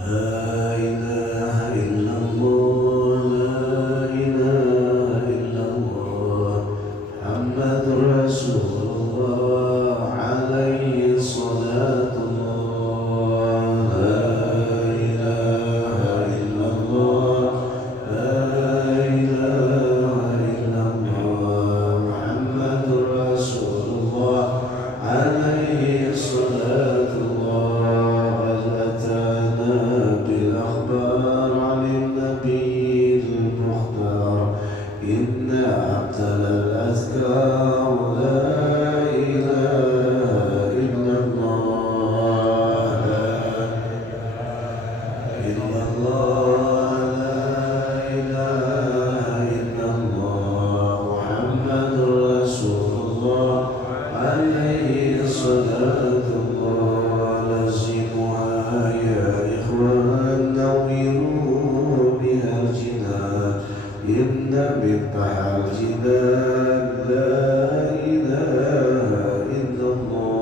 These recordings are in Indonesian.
لا إله إلا الله لا إله إلا الله محمد رسول الله عليه الصلاة الله لا إله إلا الله لا إله إلا الله محمد رسول الله عليه الصلاة الله قد أتانا بالأخبار عن النبي المختار إن أبطل الأذكار لا إله إلا الله لا إلا الله لا إله إلا الله محمد رسول الله عليه الصلاة الله لازمها يا إخوان نوّروا بها الجنان إن مفتاح الجنان لا إله إلا الله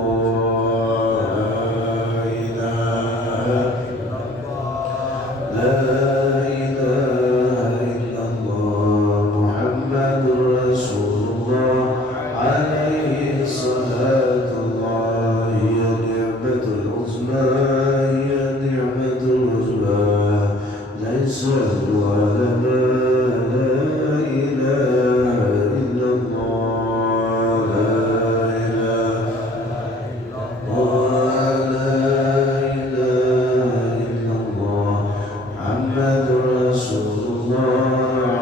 لا إله إلا الله محمد رسول الله عليه الصلاة الله هي نعمة العظمى هي نعمة العظمى ليس ولا لا إله إلا الله لا إله لا إله إلا الله محمد رسول الله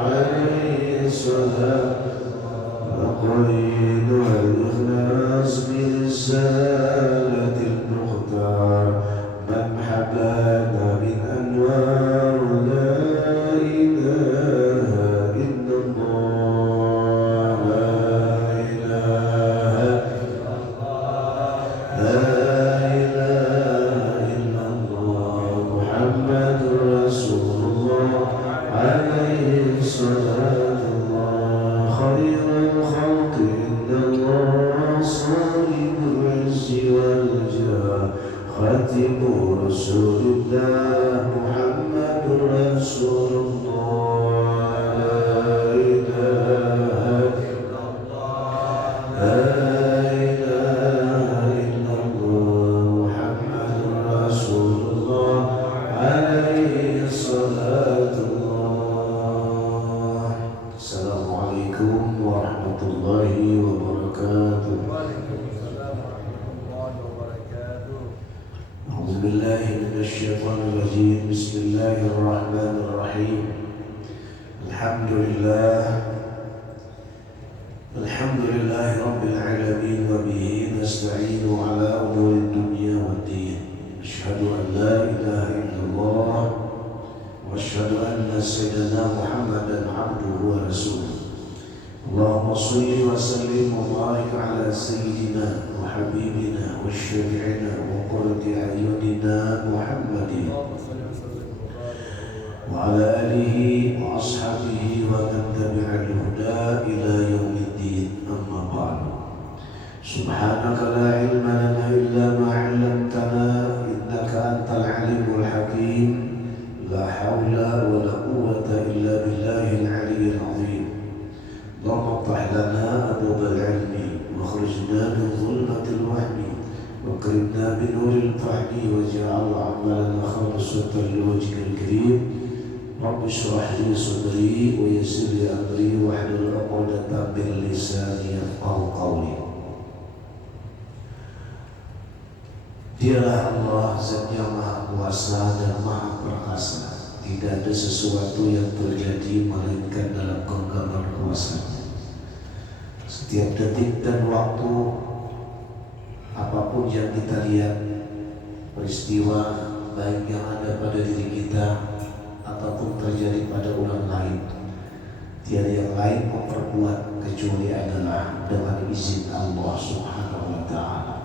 عليه الصلاة وقيد الإخلاص برسالة المختار من حبانا من أنوار لا إله إلا الله لا إله إلا الله محمد رسول الله عليه الصلاة الله خير الخلق إن الله صاحب العز والجاه خاتم رسول الله محمد رسول الله لا إله إلا الله محمد رسول الله عليه الصلاة الله السلام عليكم ورحمة الله وبركاته أعوذ بالله من الشيطان الرجيم بسم الله الرحمن الرحيم الحمد لله رب العالمين وبه نستعين على أمور الدنيا والدين أشهد أن لا إله إلا الله وأشهد أن سيدنا محمدا عبده ورسوله اللهم صل وسلم وبارك على سيدنا وحبيبنا وشفيعنا وقرة أعيننا محمد وعلى آله وأصحابه ومن تبع الهدى إلى يوم الدين أما بعد سبحانك لا علم لنا إلا ما علمتنا إنك أنت العليم الحكيم لا حول ولا قوة إلا بالله العلي العظيم اللهم افتح لنا أبواب العلم واخرجنا من ظلمة الوهم واكرمنا بنور الفهم واجعل عملنا خالصة لوجهك الكريم رب اشرح لي صدري ويسر لي أمري واحلل عقدة من لساني يفقهوا قولي. Dialah Allah Zat yang Maha Kuasa dan Maha Perkasa. Tidak ada sesuatu yang terjadi melainkan dalam genggaman kuasa-Nya. Setiap detik dan waktu, apapun yang kita lihat, peristiwa baik yang ada pada diri kita ataupun terjadi pada orang lain, tiada yang lain memperbuat kecuali adalah dengan izin Allah Subhanahu wa Ta'ala.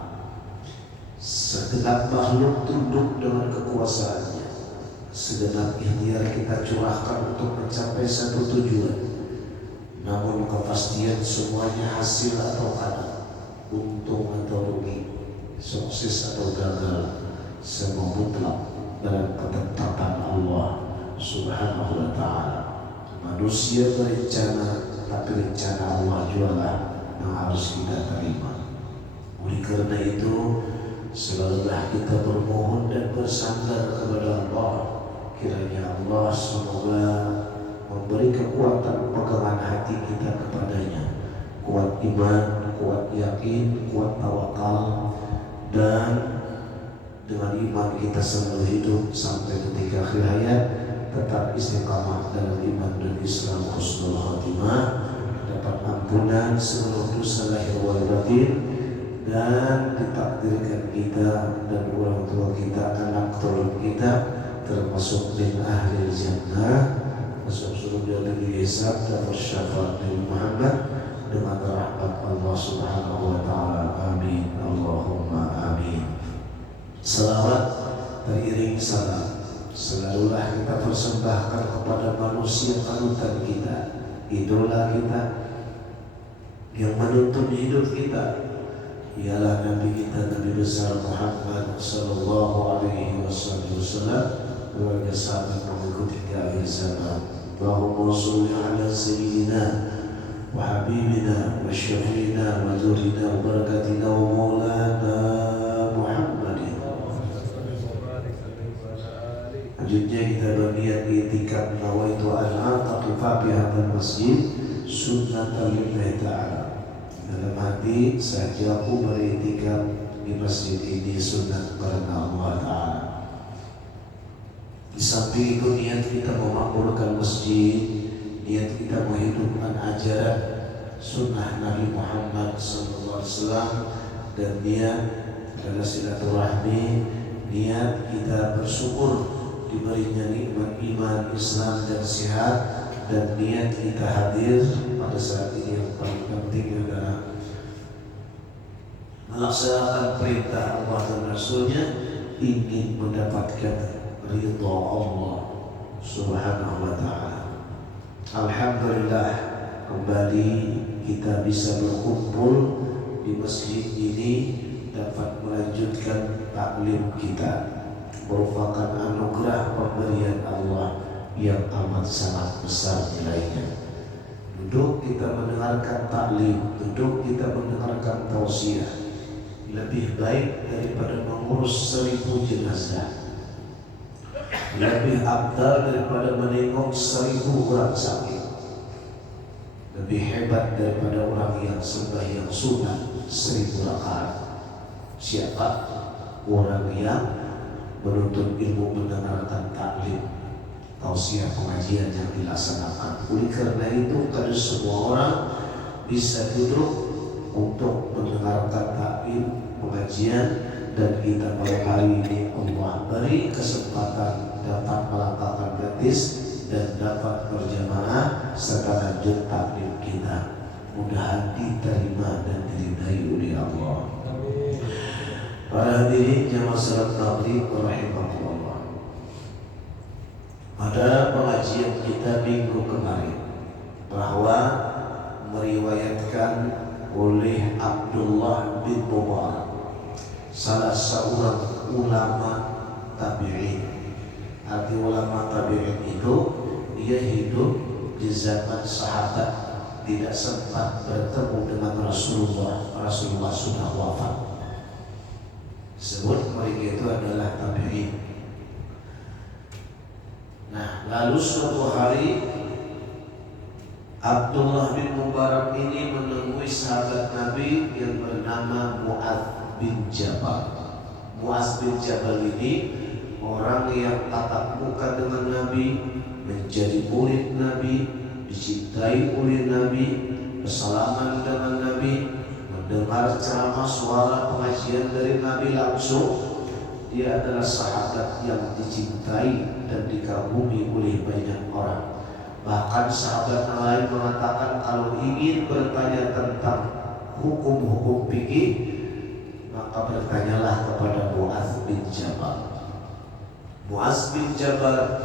Segenap makhluk tunduk dengan kekuasaannya. Segenap ikhtiar kita curahkan untuk mencapai satu tujuan. Namun kepastian semuanya hasil atau kalah, untung atau rugi, sukses atau gagal, semua mutlak dalam ketetapan Subhanahu wa ta'ala. Manusia berencana, tapi rencana Allah jualah yang harus kita terima. Oleh karena itu, selalulah kita bermohon dan bersandar kepada Allah. Kiranya Allah semoga memberi kekuatan pegangan hati kita kepadanya, kuat iman, kuat yakin, kuat tawakal, dan dengan iman kita selalu hidup sampai ketika akhir hayat, tetap istiqamah dalam iman dan Islam, husnul khatimah, dapat ampunan seluruh dosa lahir wal batin, dan ditakdirkan kita dan orang tua kita, anak turun kita termasuk min ahli jannah, masuk surga dengan hisab dan syafaat Nabi Muhammad dengan rahmat Allah Subhanahu wa ta'ala. Amin. Allahumma amin. Salawat teriring salam selalulah kita persembahkan kepada manusia panutan kita, idola kita yang menuntun hidup kita, ialah Nabi kita, Nabi besar Muhammad sallallahu alaihi wasallam, keluarga sahabat pengikut hingga akhir zaman. Allahumma sholli ala sayyidina wa habibina wa syafiina wa zurina wa barakatina wa maulana Muhammadin. Selanjutnya kita berniat i'tikaf, nawaitu an a'taqifa fi hadzal masjid sunnatan lillahi ta'ala. Dalam hati saja aku beriktikaf di masjid ini sunat karena Allah Ta'ala. Di samping itu niat kita memakmurkan masjid, niat kita menghidupkan ajaran sunnah Nabi Muhammad SAW, dan niat adalah silaturahmi, niat kita bersyukur diberinya nikmat iman, Islam dan sehat, dan niat kita hadir pada saat ini yang paling penting adalah melaksanakan perintah Allah dan Rasulnya, ingin mendapatkan ridha Allah Subhanahu wa ta'ala. Alhamdulillah, kembali kita bisa berkumpul di masjid ini, dapat melanjutkan taklim kita, merupakan anugerah pemberian Allah yang amat sangat besar nilainya. Duduk kita mendengarkan taklim, duduk kita mendengarkan tausiah, lebih baik daripada mengurus 1000 jenazah, lebih abdal daripada menengok 1000 orang sakit, lebih hebat daripada orang yang sembahyang sunat 1000 rakaat. Siapa? Orang yang menuntut ilmu mendengarkan taklim, tausiah, pengajian yang dilaksanakan. Oleh karena itu, pada semua orang bisa duduk untuk mendengarkan taklim, pengajian, dan kita pada hari ini Allah beri kesempatan dapat melangkahkan betis dan dapat berjamaah serta lanjut taklim kita. Mudah diterima dan diridai oleh Allah. Para hadirin jamaah salat maghrib rahimakumullah. Pada pengajian kita minggu kemarin, bahwa meriwayatkan oleh Abdullah bin Mubarak, salah seorang ulama tabi'in. Arti ulama tabi'in itu dia hidup di zaman sahabat, tidak sempat bertemu dengan Rasulullah. Rasulullah sudah wafat. Sebut mereka itu adalah tabi'in. Nah, lalu suatu hari Abdullah bin Mubarak ini menemui sahabat Nabi yang bernama Mu'adz bin Jabal. Mu'adz bin Jabal ini orang yang tatap muka dengan Nabi, menjadi murid Nabi, dicintai oleh Nabi, bersalaman dengan Nabi, mendengar ceramah suara pengajian dari Nabi langsung. Dia adalah sahabat yang dicintai dan dikagumi oleh banyak orang. Bahkan sahabat yang lain mengatakan kalau ingin bertanya tentang hukum-hukum fikih, maka bertanyalah kepada Mu'adz bin Jabal. Mu'adz bin Jabal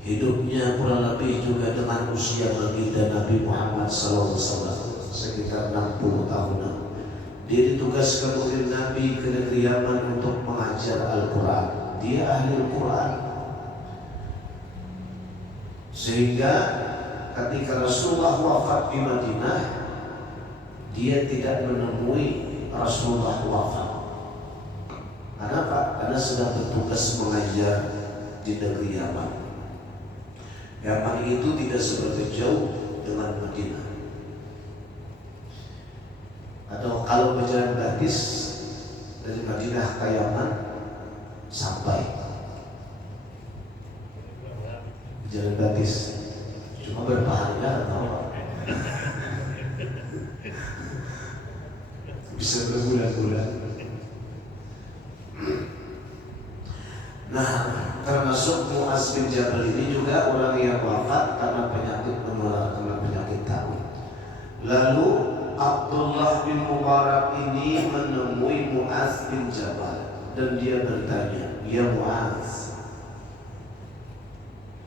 hidupnya kurang lebih juga dengan usia baginda Nabi Muhammad SAW, sekitar 60 tahunan. Dia ditugaskan oleh Nabi ke negeri Yaman untuk mengajar Al-Quran. Dia ahli Al-Quran. Sehingga ketika Rasulullah wafat di Madinah, dia tidak menemui Rasulullah wafat. Kenapa? Karena sedang bertugas mengajar di negeri Yaman. Yaman itu tidak seberapa jauh dengan Madinah. Atau kalau berjalan gratis dari Madinah ke Yaman sampai berjalan gratis cuma berapa hari atau bisa berbulan-bulan. Nah, termasuk Muaz bin Jabal ini juga orang yang wafat karena penyakit menular, karena penyakit taun. Lalu Abdullah bin Mubarak ini menemui Muaz bin Jabal dan dia bertanya, "Ya Muaz,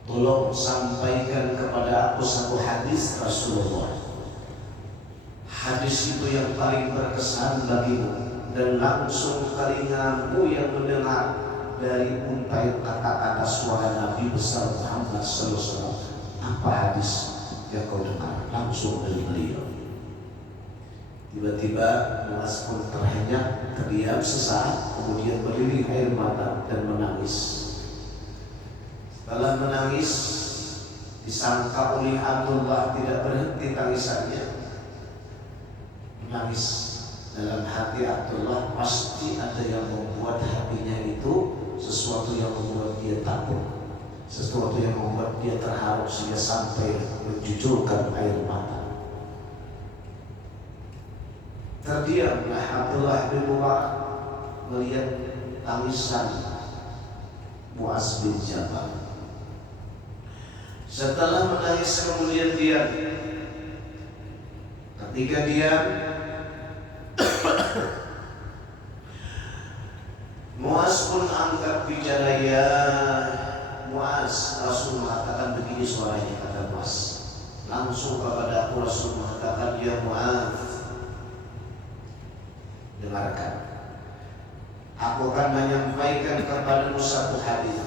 tolong sampaikan kepada aku satu hadis Rasulullah. Hadis itu yang paling berkesan bagimu dan langsung telingamu yang mendengar dari untai kata-kata suara Nabi besar Muhammad sallallahu alaihi wasallam. Apa hadis yang kau dengar langsung dari beliau?" Tiba-tiba Muaz pun terhenyak, terdiam sesaat, kemudian berdiri air mata dan menangis. Setelah menangis, disangka oleh Abdullah tidak berhenti tangisannya. Menangis dalam hati Abdullah, pasti ada yang membuat hatinya itu sesuatu yang membuat dia takut, sesuatu yang membuat dia terharu sehingga sampai menjujurkan air mata. Terdiamlah Abdullah bin Mubarak melihat tangisan Muaz bin Jabal. Setelah menangis kemudian diam. Ketika diam, Muaz pun angkat bicara, "Ya Muaz," Rasul mengatakan begini suaranya, kata Muaz. Langsung kepada aku Rasul mengatakan, "Ya Muaz, dengarkan. Aku akan menyampaikan kepadamu satu hadis.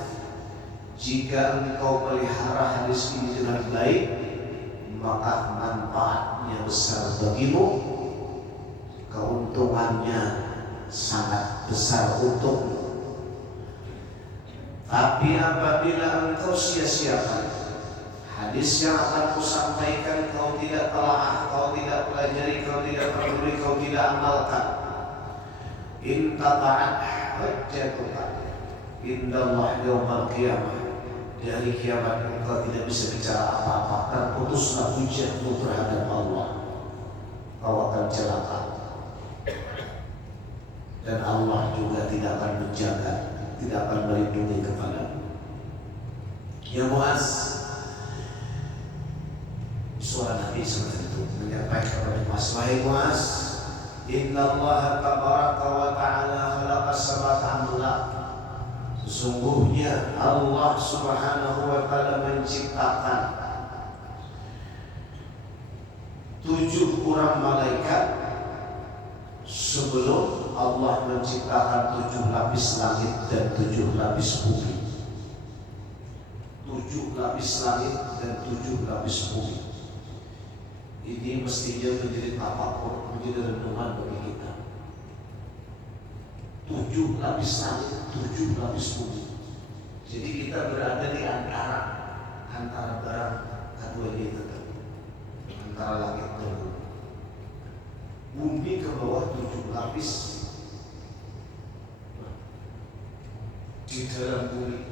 Jika engkau pelihara hadis ini dengan baik, maka manfaatnya besar bagimu, keuntungannya sangat besar untukmu. Tapi apabila engkau sia-siakan hadis yang akan kusampaikan, kau tidak telaah, kau tidak pelajari, kau tidak peduli, kau tidak amalkan, inqata'at hujjatuka indallah yaumil qiyamah, dari kiamat engkau tidak bisa bicara apa-apa, terputuslah hujjahmu terhadap Allah, kau akan celaka, dan Allah juga tidak akan menjaga, tidak akan melindungi kepadamu." Ya Muaz, suara Nabi seperti itu menyampaikan kepada Muaz, "Wahai Muaz, Inna Allah tabaraka wa ta'ala khalaqa sab'ata amlak." Sesungguhnya Allah subhanahu wa ta'ala menciptakan 7 orang malaikat sebelum Allah menciptakan 7 lapis langit dan 7 lapis bumi. 7 lapis langit dan 7 lapis bumi. Ini mestinya menjadi tafakur, menjadi renungan bagi kita. 7 lapis langit, 7 lapis bumi. Jadi kita berada di antara barang keduanya itu, antara langit dan bumi. Bumi ke bawah 7 lapis. Di dalam bumi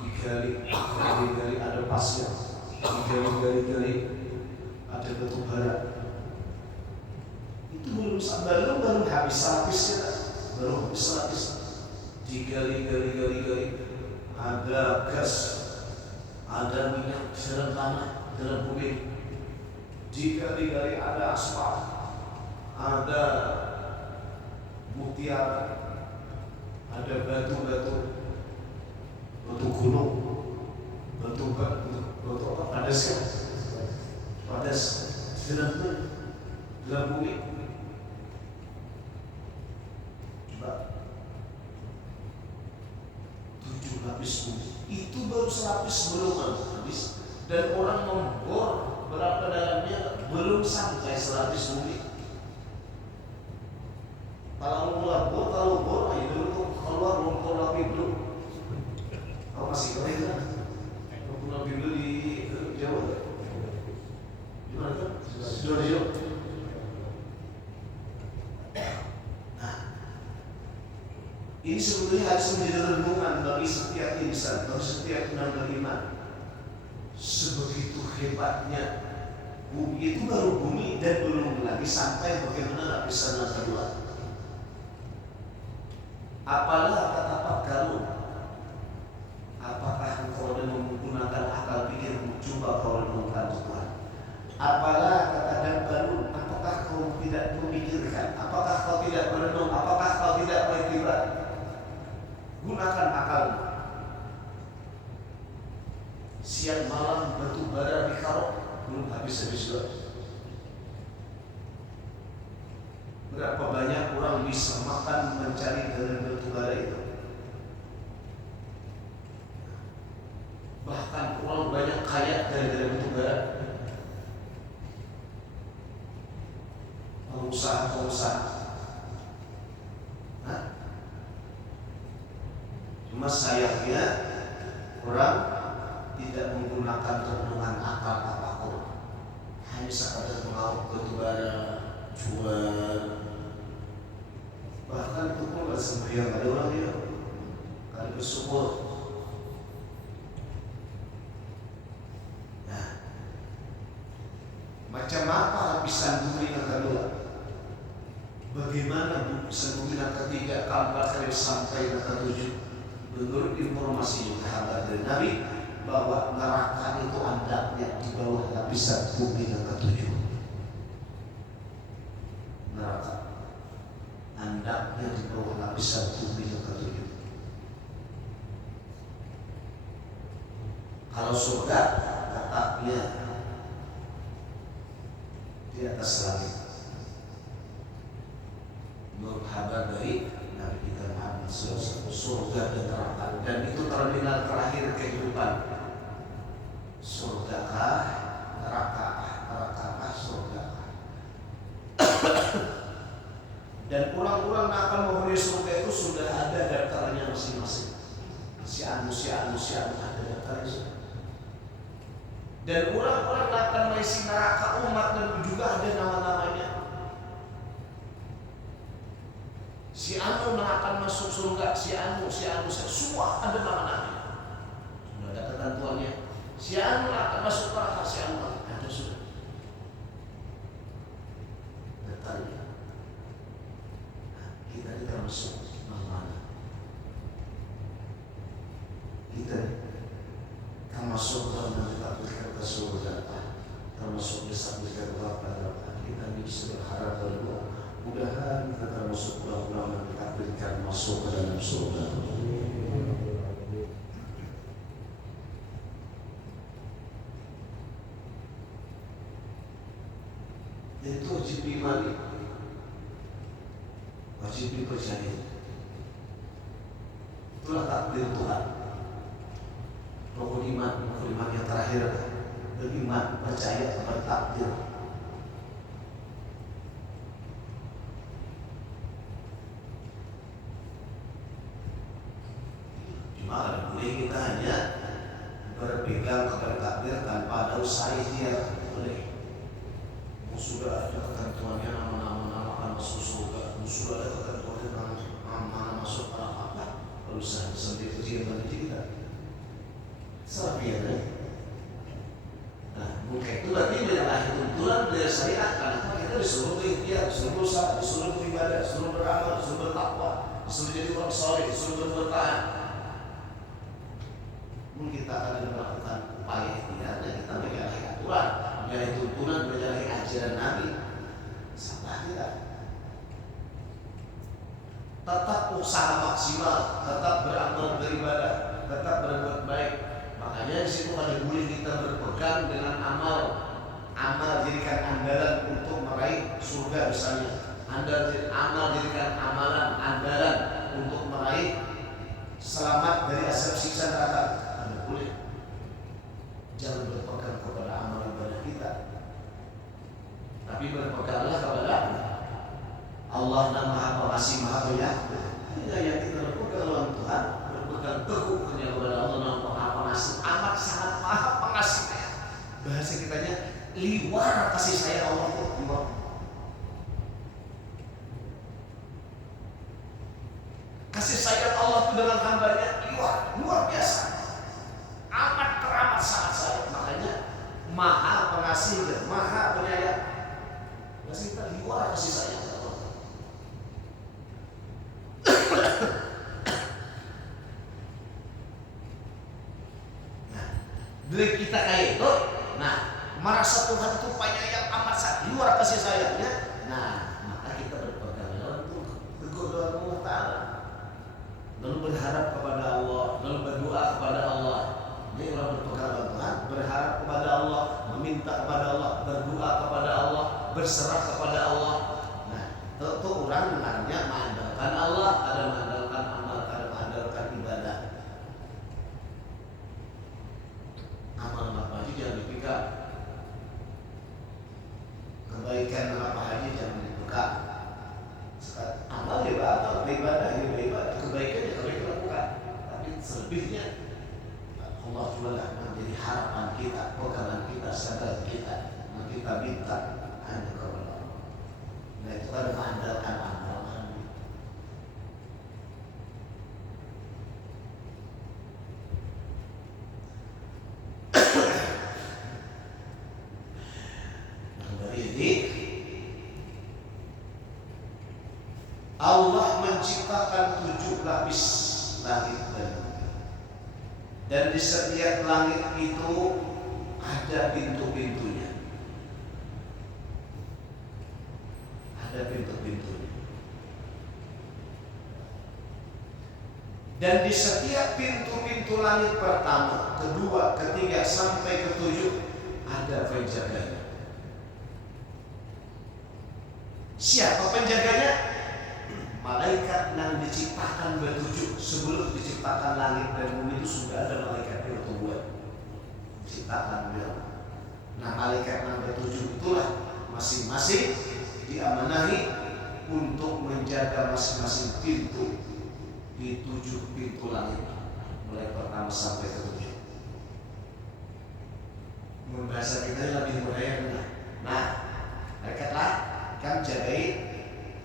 digali ada pasir, digali ada batu bara. Itu belum habis lapisnya, belum habis lapis. Digali, ada gas, ada minyak di dalam tanah, dalam bumi. Digali ada aspal, ada mutiara, ada batu gunung, batu apa? Padas kan? Padas dalam bumi. Coba 7 selapis bumi. Itu baru selapis, belum habis. Dan orang membor berapa dalamnya belum sampai selapis bumi. Kalau bor, ya dulu tuh keluar lumpur lapis belum. Kalau masih keren kan? Lumpur lapis dulu di Jawa. Di mana tuh? Sidoarjo. Nah, ini sebetulnya harus menjadi renungan bagi setiap insan, bagi setiap beriman. Sebegitu hebatnya bumi itu, baru bumi dan belum lagi sampai bagaimana lapisan yang kedua. Apalah kata Pak Garun, apakah engkau menggunakan akal pikirmu? Coba kau renungkan Tuhan. Apalah kata Dabbalun, apakah kau tidak memikirkan? Apakah kau tidak merenung? Apakah kau tidak beriktibar? Gunakan akalmu. Siang malam batu bara dikarok, belum habis-habis juga. Berapa banyak orang bisa makan mencari dari batu bara itu. Bahkan orang banyak kaya dari batu bara. Pengusaha-pengusaha. Cuma sayangnya orang tidak menggunakan renungan akal apapun. Hanya sekadar mengauk batu bara, jual. Bahkan itu pun gak sembahyang, ada orang dia kali bersyukur. Nah, macam apa lapisan bumi yang kedua? Bagaimana lapisan bumi yang ketiga, keempat, sampai yang ketujuh? Menurut informasi yang terhadap dari Nabi, bahwa neraka itu andaknya di bawah lapisan bumi yang ketujuh. Neraka andaknya di bawah lapisan bumi yang ketujuh. Kalau surga letaknya di atas langit. Menurut kabar dari Nabi kita Muhammad SAW, surga dan neraka, dan itu terminal terakhir kehidupan. Surgakah, nerakakah, surgakah? Dan orang-orang yang akan menghuni surga itu sudah ada daftarnya masing-masing. Si anu ada daftarnya. Dan orang-orang yang akan mengisi neraka umat dan juga ada nama-namanya. Si anu yang akan masuk surga, si anu, semua ada nama-namanya. Sudah ada ketentuannya. Si anu akan masuk neraka, si anu ada sudah. Daftarnya. Kita ini termasuk mana? Kita termasuk dalam menetapkan ke surga, termasuk disabdikan Bapak. Kita bisa berharap berdoa, mudah-mudahan kita termasuk orang-orang yang ditakdirkan masuk ke dalam surga. Itu wajib diimani, wajib dipercayai. Itulah takdir Tuhan. Rukun iman yang terakhir, beriman, percaya kepada takdir. Dimana boleh kita hanya berpegang kepada takdir tanpa ada usaha ikhtiar, boleh. Sudah ada ketentuannya nama-nama akan masuk surga, sudah ada ketentuannya nama masuk neraka. Kalau usaha sendiri kecil dan kita sapian. Nah, mungkin itu berarti menyalah tuntunan dari syariat. Karena kita disuruh berikhtiar, disuruh berusaha, disuruh beribadah, disuruh beramal, disuruh bertakwa, disuruh jadi orang soleh, disuruh bertahan. Mungkin kita akan melakukan upaya ikhtiar dan kita menyalahi aturan, menyalahi tuntunan, menyalahi ajaran Nabi. Salah tidak. Tetap usaha maksimal, tetap beramal, beribadah, tetap berbuat baik. Makanya di situ ada boleh kita berpegang dengan amal jadikan andalan untuk meraih surga misalnya. Amal jadikan amalan andalan untuk meraih selamat dari azab siksa ya. Yang kita lakukan lawan Tuhan, berpegang teguh hanya kepada Allah yang Maha Pengasih, amat sangat Maha Pengasih. Bahasa kitanya liwar kasih sayang Allah itu. Kasih sayang Allah itu dengan hambanya luar biasa, amat teramat sangat sayang. Makanya Maha Pengasih dan Maha Penyayang. Kasih kita liwar kasih sayang Allah. Dari kita kayak itu, merasa Tuhan itu penyayang amat sangat luar kasih sayangnya. Maka kita berpegang teguh dengan Allah Ta'ala, lalu berharap kepada Allah, lalu berdoa kepada Allah. Ini orang berpegang dengan Tuhan, berharap kepada Allah, meminta kepada Allah, berdoa kepada Allah, berserah kepada Allah. Itu orang dengannya mengandalkan Allah, ada mengandalkan amal, ada mengandalkan ibadah. Amal apa aja jangan dipegang, kebaikan apa aja jangan dipegang. Amal ya batal, ibadah ya ibadah, kebaikan ya kebaikan lakukan. Tapi selebihnya Allah Ta'ala menjadi harapan kita, pegangan kita, sadar kita, kita minta hanya kepada Allah. Itu kan mengandalkan amalan. Ini Allah menciptakan 7 lapis langit dan bumi, dan di setiap langit itu ada pintu-pintunya. Dan di setiap pintu-pintu langit pertama, kedua, ketiga sampai ke-7 ada penjaganya. Siapa penjaganya? Malaikat yang diciptakan ber-7. Sebelum diciptakan langit dan bumi itu sudah ada malaikat yang buat diciptakan beliau. Malaikat yang ber-7 itulah masing-masing diamanahi untuk menjaga masing-masing pintu di 7 pintu langit, mulai pertama sampai ke-7. Bahasa kita lebih mudah. Malaikatlah kan jagain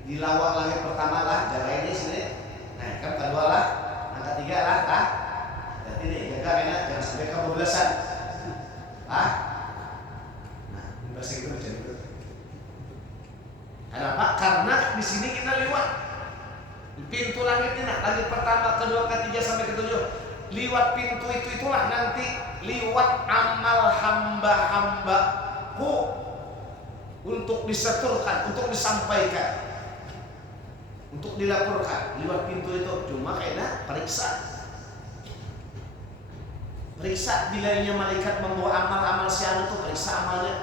di lawang langit pertama lah, jagain di sini. Kan kedua lah, yang ketiga lah, jadi ini jaga jangan sampai kebablasan. Bahasa kita macam itu. Kenapa? Karena di sini kita lewat pintu langit ini, langit pertama, kedua, ketiga sampai ke-7. Lewat pintu itulah nanti lewat amal hamba-hambaku untuk diseturkan, untuk disampaikan, untuk dilaporkan lewat pintu itu. Cuma kayaknya periksa bilanya malaikat membawa amal-amal si anu itu, periksa amalnya.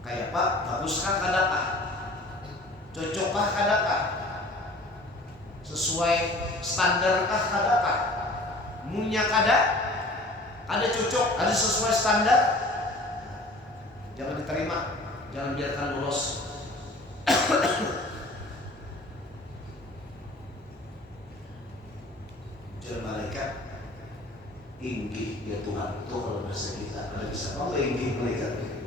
Kayak Pak, baguskah kadakah? Cocokkah kadakah? Sesuai standarkah kadakah? Munya kada? Ada cocok, ada sesuai standar? Jangan diterima, jangan biarkan lolos. Jangan malaikat inggih ya Tuhan itu kalau bahasa kita ada bisa apa inggih malaikat.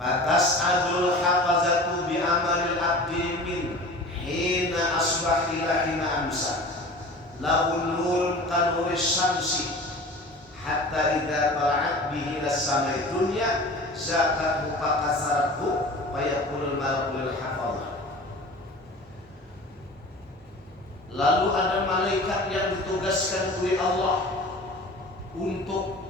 Batas adul hafazatu bi amalil abdi min hina asbah ila hina amsa lahun nur kanuris syamsi hatta idza tala'at bihi las-samai dunya zakat mufakasarathu wa yaqulul malakul hafazah. Lalu ada malaikat yang ditugaskan oleh Allah untuk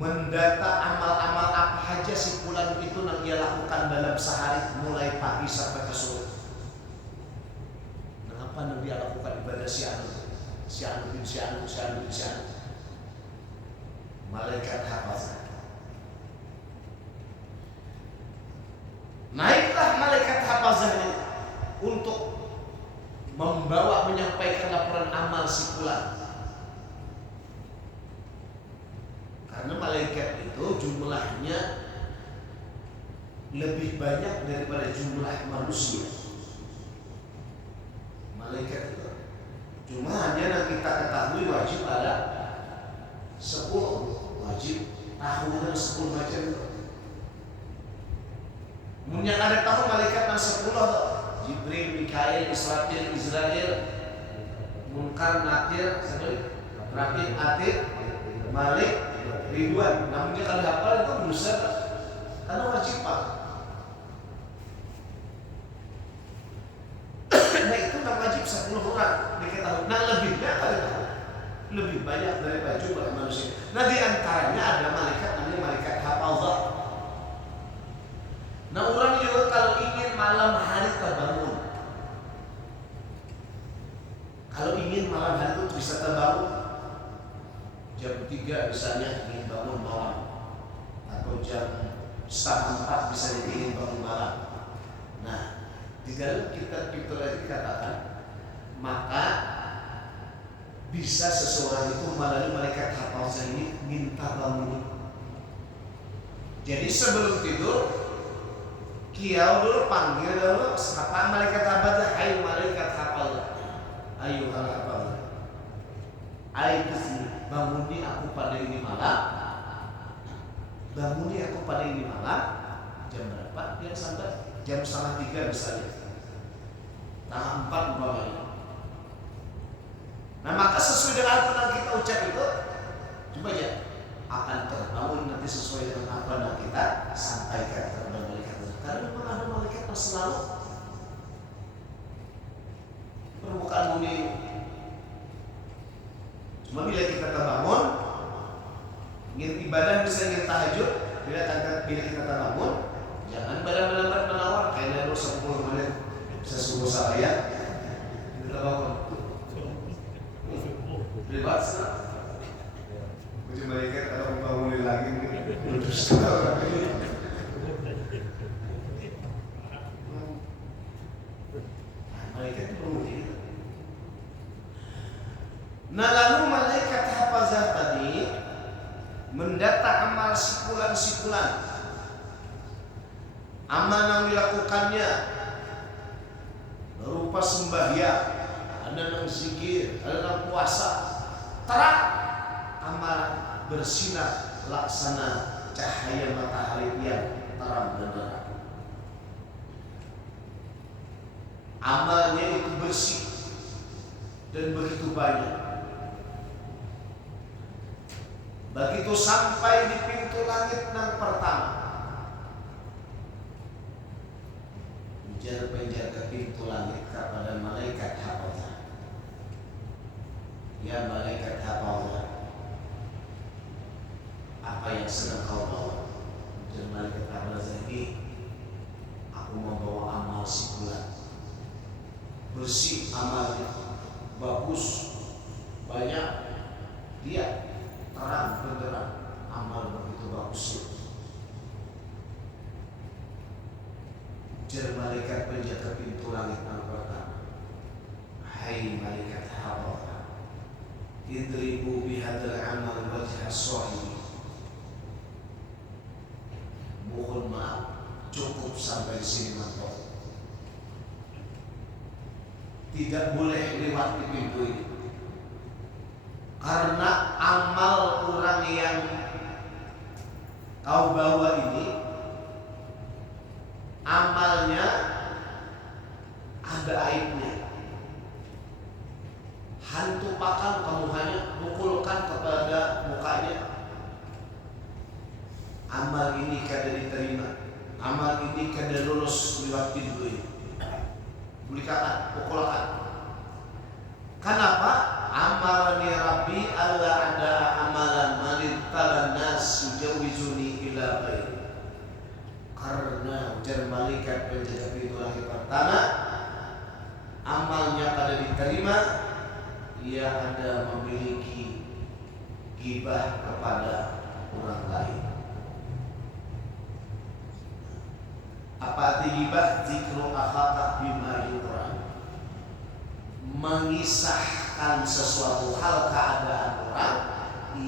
mendata amal-amal apa saja si fulan itu yang dia lakukan dalam sehari mulai pagi sampai ke sore. Apa yang dia lakukan ibadah si anu. Malaikat hafazah. Naiklah malaikat hafazah ini untuk membawa menyampaikan laporan amal si fulan. Karena malaikat itu jumlahnya lebih banyak daripada jumlah manusia. Malaikat itu cuma hanya yang kita ketahui wajib ada 10, wajib tahunan 10 macam itu. Mungkin ada tahu malaikat yang 10 Jibril, Mikail, Israfil, Israel, Munkar, Nakir, Rakib, Atid, Malik, Ridwan. Namun dia kalau hafal itu berusaha karena wajib pak. Nah itu nak wajib 10 orang diketahui. Nah lebihnya apa tahu? Lebih banyak daripada jumlah manusia. Nah di antaranya ada malaikat namanya malaikat hafazah. Nah orang juga kalau ingin malam hari terbangun, kalau ingin malam hari itu bisa terbangun jam 3 misalnya ingin bangun malam, atau jam 3:30 bisa ingin bangun malam. Nah di dalam kitab lagi dikatakan maka bisa seseorang itu melalui malaikat hafazah ini minta bangun. Jadi sebelum tidur kiau dulu panggil dulu siapa malaikat hafazah, hai malaikat hafazah, ayo hafazah, ayo kesini, bangunni aku pada ini malam, bangunni aku pada ini malam. Jam berapa? Dia sampai jam 2:30 misalnya, 3:30 umpamanya. Nah maka sesuai dengan apa yang kita ucap itu, coba aja akan terbangun nanti sesuai dengan apa yang kita sampaikan kepada malaikat. Karena memang ada malaikat yang selalu permukaan bumi. Cuma bila kita terbangun, ingin ibadah misalnya ingin tahajud, bila kita terbangun, jangan lambat menawar kayak dulu 10 menit bisa subuh saya kita bangun. Bebas lah. Uji malaikat kalau bangunin lagi terus malaikat perlu gitu. Nah lalu malaikat hafazah tadi mendata amal sipulan-sipulan, amal yang dilakukannya berupa sembahyang, ada yang zikir, ada yang puasa, terang amal bersinar laksana cahaya matahari yang terang benderang. Amalnya itu bersih dan begitu banyak. Begitu sampai di pintu langit yang pertama, penjaga pintu langit kepada malaikat hafazah, ya malaikat hafazah, apa yang sedang kau bawa? Dan malaikat hafazah ini, aku membawa amal sipulan, bersih amalnya, bagus, banyak, dia terang benderang, amal begitu bagus. Jadi malaikat penjaga pintu langit yang pertama, hai malaikat hafazah, idribu bihadzal amal wajha sahibi. Mohon maaf, cukup sampai di sini mantok. Tidak boleh lewat di pintu ini. Karena amal orang yang kau bawa ini, amalnya ada aibnya. Hantu pakal kamu hanya pukulkan kepada mukanya. Amal ini kada diterima, amal ini kada lulus lewat pintu ini. Bulikan, pukulkan. Kenapa? Amarani Rabbi alla ada amalan malitalan nas jawizuni ila ghairi. Karena ujar malaikat penjaga pintu langit pertama, amalnya pada diterima, ia ada memiliki gibah kepada orang lain. Apa arti gibah? Zikru akhaka bima yurah, mengisahkan sesuatu hal keadaan orang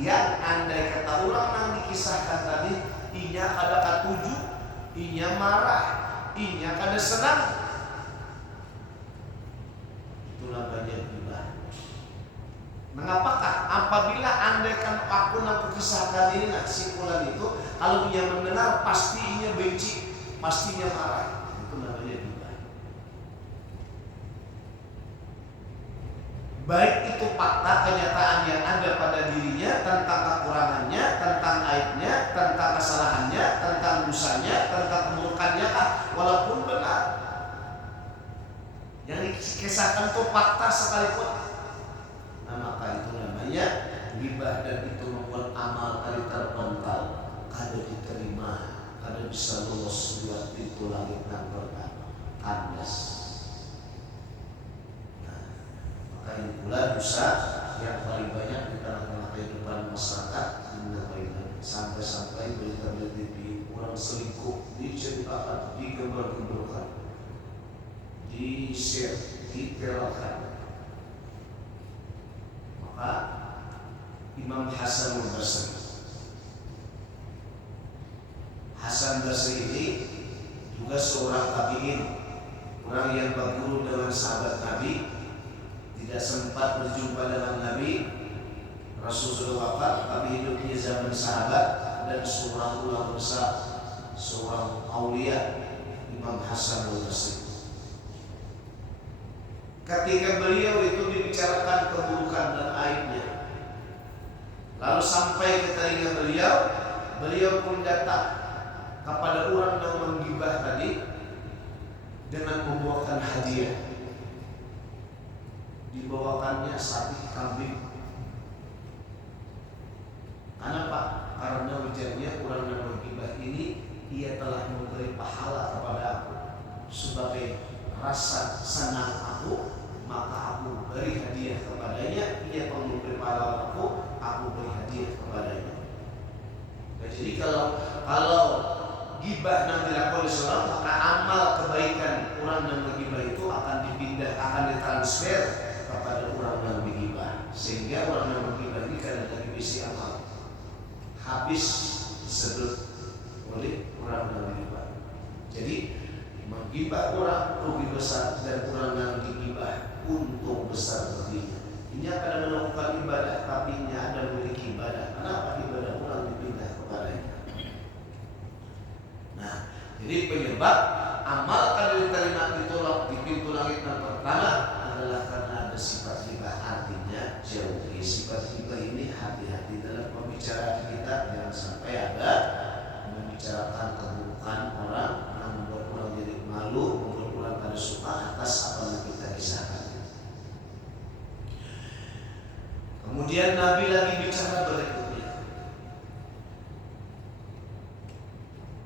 yang andai kata orang yang dikisahkan tadi ia ada ketujuh inya marah, inya kada senang. Itu namanya ghibah. Mengapakah? Apabila andaikan aku nak kisahkan ini, nak simpulan itu, kalau ia mendengar pasti inya benci, pastinya marah. Itu namanya ghibah. Baik itu fakta kenyataan yang ada pada dirinya tentang kekurangannya, tentang aibnya, tentang kesalahannya, tentang dosanya, tentang keburukannya, walaupun benar. Yang dikisahkan itu fakta sekalipun. Nah, maka itu namanya ghibah, dan itu membuat amal kali terpental, kada diterima, kada bisa lolos buat pintu langit yang pertama, kandas. Nah, maka ini pula dosa yang paling banyak di tengah-tengah kehidupan masyarakat sampai-sampai berita-berita TV orang selingkuh diceritakan, digembar-gemburkan, di-share, diteralkan. Maka Imam Hasan al-Basri, Hasan Basri ini juga seorang tabi'in, orang yang berguru dengan sahabat Nabi, tidak sempat berjumpa dengan Nabi. Rasul sudah wafat, tapi hidupnya zaman sahabat, dan seorang ulama besar, seorang aulia, Imam Hasan al-Basri. Ketika beliau itu dibicarakan keburukan dan aibnya, lalu sampai ke telinga beliau pun datang kepada orang yang menggibah tadi dengan membawakan hadiah. Dibawakannya sapi, kambing. Kenapa? Karena ujarnya orang yang menggibah ini, ia telah memberi pahala kepada aku sebagai rasa senang aku, maka aku beri hadiah kepadanya. Ia telah memberi pahala aku beri hadiah kepadanya. Nah, jadi kalau gibah yang dilakukan oleh seorang, maka amal kebaikan orang yang menggibah itu akan dipindah, akan ditransfer kepada orang yang menggibah, sehingga orang yang menggibah ini kadang lagi bisi amal habis disedot oleh orang yang menggibah. Jadi menggibah orang rugi besar, dan orang yang digibah untung besar baginya. Ini akan melakukan ibadah, tapi ini ada memiliki ibadah. Kenapa ibadah orang dipindah kepadanya? Nah, jadi penyebab amal kalau diterima ditolak di pintu langit yang pertama adalah karena ada sifat ghibah. Artinya jauhi sifat ghibah ini, hati-hati dalam pembicaraan kita, jangan sampai ada membicarakan keburukan orang yang membuat orang jadi malu, membuat orang kada suka atas apa yang kita kisahkan. Kemudian Nabi lagi bicara berikutnya.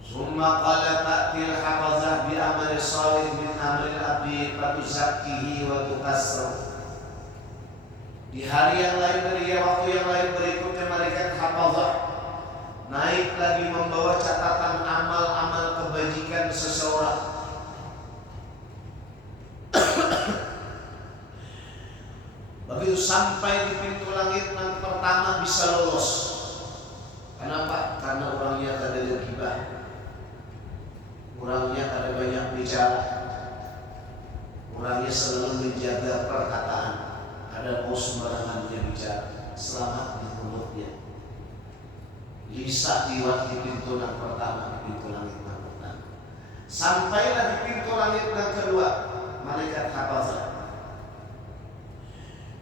Summa qala ta'til hafazah bi amali salih min amril abdi fatuzakkihi wa tukassir. Di hari yang lain, waktu yang lain berikutnya, malaikat hafazah naik lagi membawa catatan amal-amal kebajikan seseorang. Begitu sampai di pintu langit yang pertama bisa lolos. Kenapa? Karena orangnya kada ghibah, orangnya kada banyak bicara, orangnya selalu menjaga perkataan, ada mau sembarangan dia bicara, selamat di mulutnya. Bisa diwat di pintu yang pertama, di pintu langit yang pertama. Sampailah di pintu langit yang kedua, malaikat hafazah.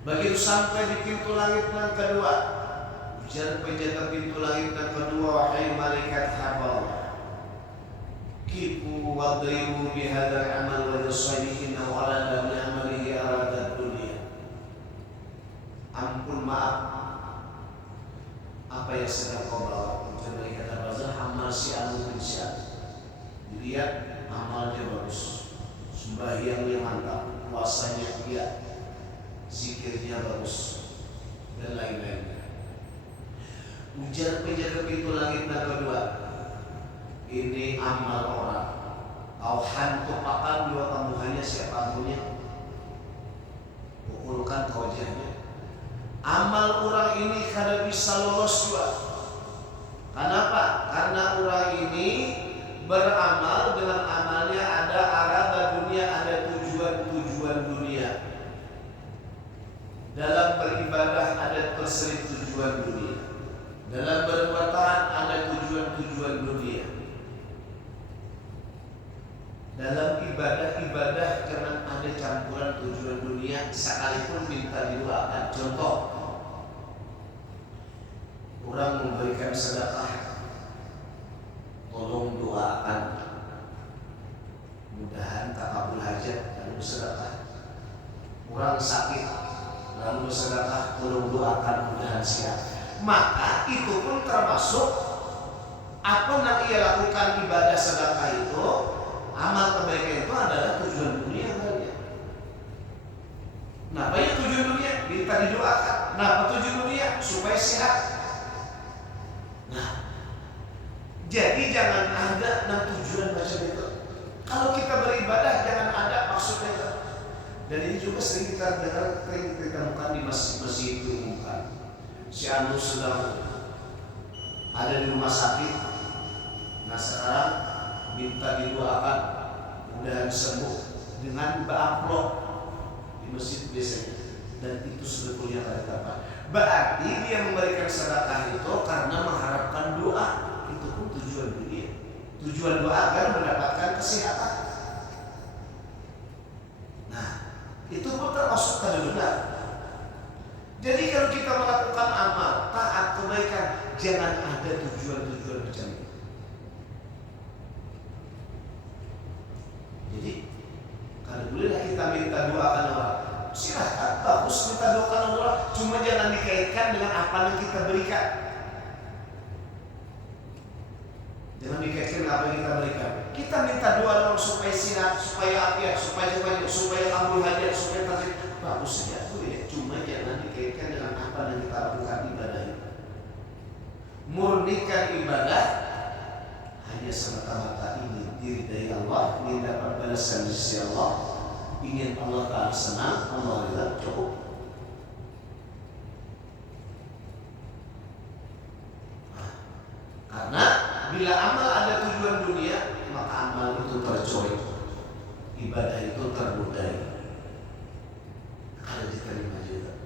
Begitu sampai di pintu langit yang kedua, ujar penjaga pintu langit yang kedua, wahai malaikat hafazah, kifu wadribu bihadal amal wa yusayyihin wa arada min amalihi arada dunia. Ampun, maaf, apa yang sedang kau bawa? Ujar malaikat hafazah, amal si anu bin si. Dilihat amalnya bagus, sembahyangnya mantap, puasanya iya, zikirnya bagus, dan lain-lainnya. Ujar penjaga pintu langit yang kedua, ini amal orang. Kau hantu pakan dua kamu hanya siapa punya, pukulkan ke wajahnya. Amal orang ini kada bisa lolos juga. Kenapa? Karena orang ini beramal dengan amalnya ada araba dunia, ada tujuan-tujuan dunia. Dalam beribadah ada terselip tujuan dunia. Dalam berbuat taat ada tujuan-tujuan dunia. Dalam ibadah-ibadah jangan ada campuran tujuan dunia, sekalipun minta didoakan. Contoh, orang memberikan sedekah, tolong doakan mudahan takabul hajat, lalu bersedekah. Orang sakit, lalu bersedekah, tolong doakan mudahan sehat. Maka itu pun termasuk apa yang ia lakukan ibadah sedekah itu. Amal kebaikan itu adalah tujuan dunia kali ya. Nah, banyak tujuan dunia minta didoakan. Nah, tujuan dunia supaya sehat. Nah, jadi jangan ada tujuan macam itu. Kalau kita beribadah jangan ada maksudnya itu. Dan ini juga sering kita dengar, sering kita temukan di masjid-masjid itu umumkan. Si anu sedang ada di rumah sakit. Nah, sekarang minta didoakan mudah sembuh dengan beramplop di masjid biasanya, dan itu sebetulnya apa? Berarti dia memberikan sedekah itu karena mengharapkan doa. Itu pun tujuan dunia. Tujuan doa agar mendapatkan kesehatan. Nah, itu pun termasuk kebenaran. Jadi kalau kita melakukan amal, taat, kebaikan, jangan ada tujuan-tujuan macam itu. Jadi kalau bolehlah kita minta doakan orang, silahkan, bagus minta doakan orang, cuma jangan dikaitkan dengan apa yang kita berikan. Jangan dikaitkan dengan apa yang kita berikan. Kita minta doa orang supaya sehat, supaya afiat, supaya kabul hajat, supaya tasik, bagus saja boleh. Cuma jangan dikaitkan dengan apa yang kita lakukan ibadah itu. Murnikan ibadah hanya semata-mata ingin diridai Allah, ingin dapat balasan di sisi Allah, ingin Allah Ta'ala senang, Allah ridha, cukup. Karena bila amal ada tujuan dunia, maka amal itu tercoik, ibadah itu ternodai. Kalau diterima juga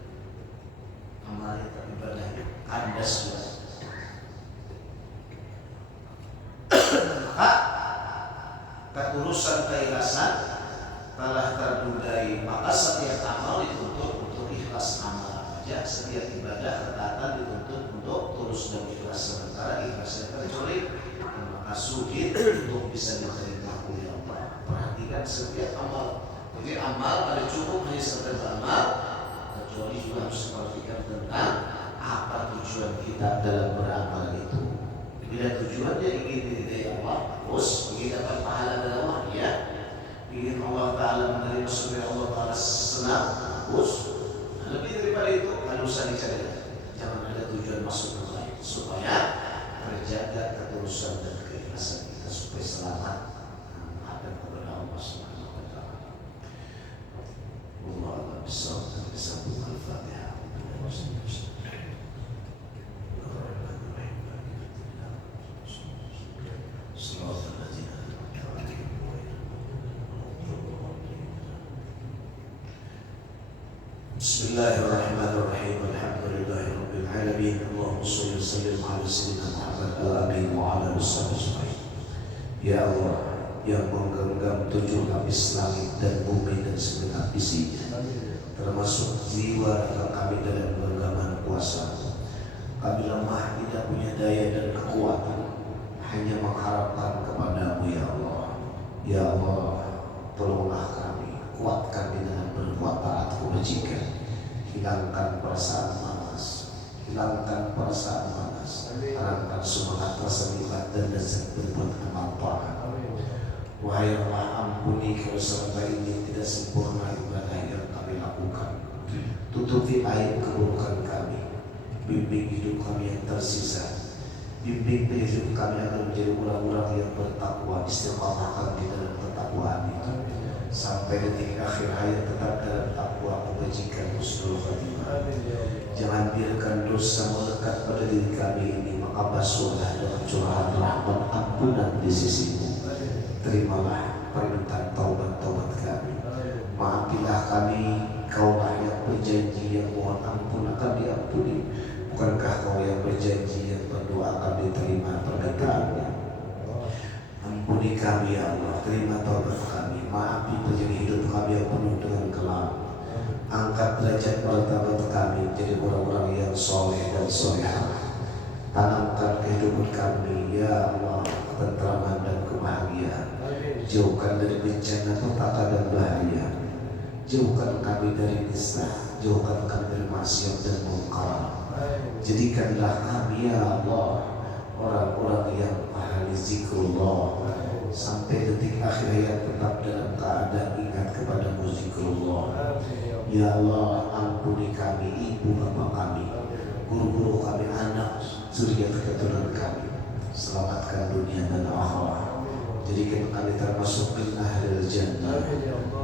amalnya, tapi ibadahnya kandas juga. Maka ketulusan keikhlasan telah ternodai. Maka setiap amal dituntut untuk ikhlas amal aja. Setiap ibadah ketaatan dituntut untuk tulus dan ikhlas. Sementara ikhlasnya tercolik, maka sulit untuk bisa diterima oleh Allah. Perhatikan setiap amal. Jadi amal ada cukup hanya sekedar amal, kecuali juga harus diperhatikan tentang apa tujuan kita dalam beramal itu. Bila tujuannya ingin diridai Allah, terus ingin dapat pahala dari Allah, ya. Ingin Allah Ta'ala menerima surga, Allah Ta'ala senang, terus. Nah, lebih daripada itu, kalau usah dicari. Jangan ada tujuan masuk yang lain, supaya terjaga ketulusan dan keikhlasan kita, supaya selamat menghadap kepada Allah Subhanahu wa Ta'ala. Allah bisa disambung Al-Fatihah. Bismillahirrahmanirrahim. Alhamdulillahirabbil alamin. Allahumma shalli wa sallim ala sayyidina Muhammad al-amin wa ala alihi. Ya Allah, yang menggenggam 7 lapis langit dan bumi dan segenap isinya, termasuk jiwa kami dalam genggaman kuasa. Kami lemah, tidak punya daya dan kekuatan, hanya mengharapkan kepadamu ya Allah. Ya Allah, tolonglah kami, kuatkan di dalam berbuat taat kebajikan. Hilangkan perasaan malas, hilangkan perasaan malas, tanamkan semangat rasa nikmat dan lezat berbuat amal taat. Wahai Allah, ampuni kalau selama ini tidak sempurna ibadah yang kami lakukan. Tutupi aib keburukan kami, bimbing hidup kami yang tersisa, bimbing hidup kami agar menjadi orang-orang yang bertakwa, istiqamah di dalam ketakwaan itu, sampai detik akhir hayat tetap dalam takwa, kebajikan, husnul khatimah. Jangan biarkan dosa melekat pada diri kami ini, maka maka basuhlah dengan curahan rahmat ampunan di sisimu. Terimalah permintaan taubat-taubat kami. Maafilah kami, Kaulah yang berjanji yang mohon ampun akan diampuni. Bukankah Kau yang berjanji yang berdoa akan diterima permintaannya? Ampuni kami ya Allah, terima taubat kami, maafi perjalanan hidup kami yang penuh dengan kelam. Angkat derajat martabat kami menjadi orang-orang yang soleh dan solehah. Tanamkan kehidupan kami ya Allah ketentraman dan kebahagiaan. Jauhkan dari bencana, petaka dan bahaya. Jauhkan kami dari nista, jauhkan kami dari maksiat dan mungkar. Jadikanlah kami ya Allah orang-orang yang ahli zikrullah sampai detik akhir hayat tetap dalam keadaan ingat kepada zikrullah. Ya Allah, ampuni kami, ibu bapak kami, guru-guru kami, anak, zuriat keturunan kami. Selamatkan dunia dan akhirat. Jadikan kami termasuk min ahlil jannah,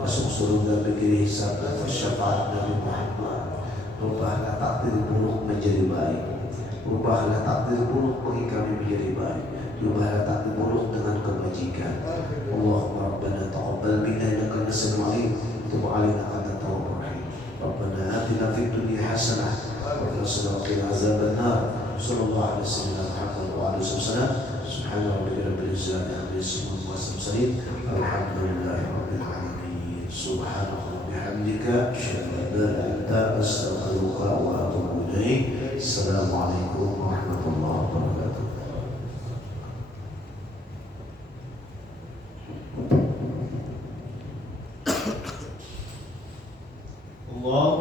masuk surga bigiri hisab dan syafaat Nabi Muhammad. Rubahlah takdir buruk menjadi baik. Rubahlah takdir buruk bagi kami menjadi baik. Rubahlah takdir buruk dengan kebajikan. Allahumma rabbana taqabbal minna innaka antas samiul alim. Tub 'alaina anta tawwabur rahim. Rabbana atina fid dunya hasanah wa qina azaban nar. Sallallahu alaihi wasallam Muhammad wa alihi wasallam. Subhana rabbika rabbil izzati amma yasifun wa salamun alhamdulillahi rabbil alamin. Subhanallah bihamdika asyhadu an la ilaha illa anta astaghfiruka wa atubu ilaik. Assalamualaikum warahmatullahi wabarakatuh. Allahu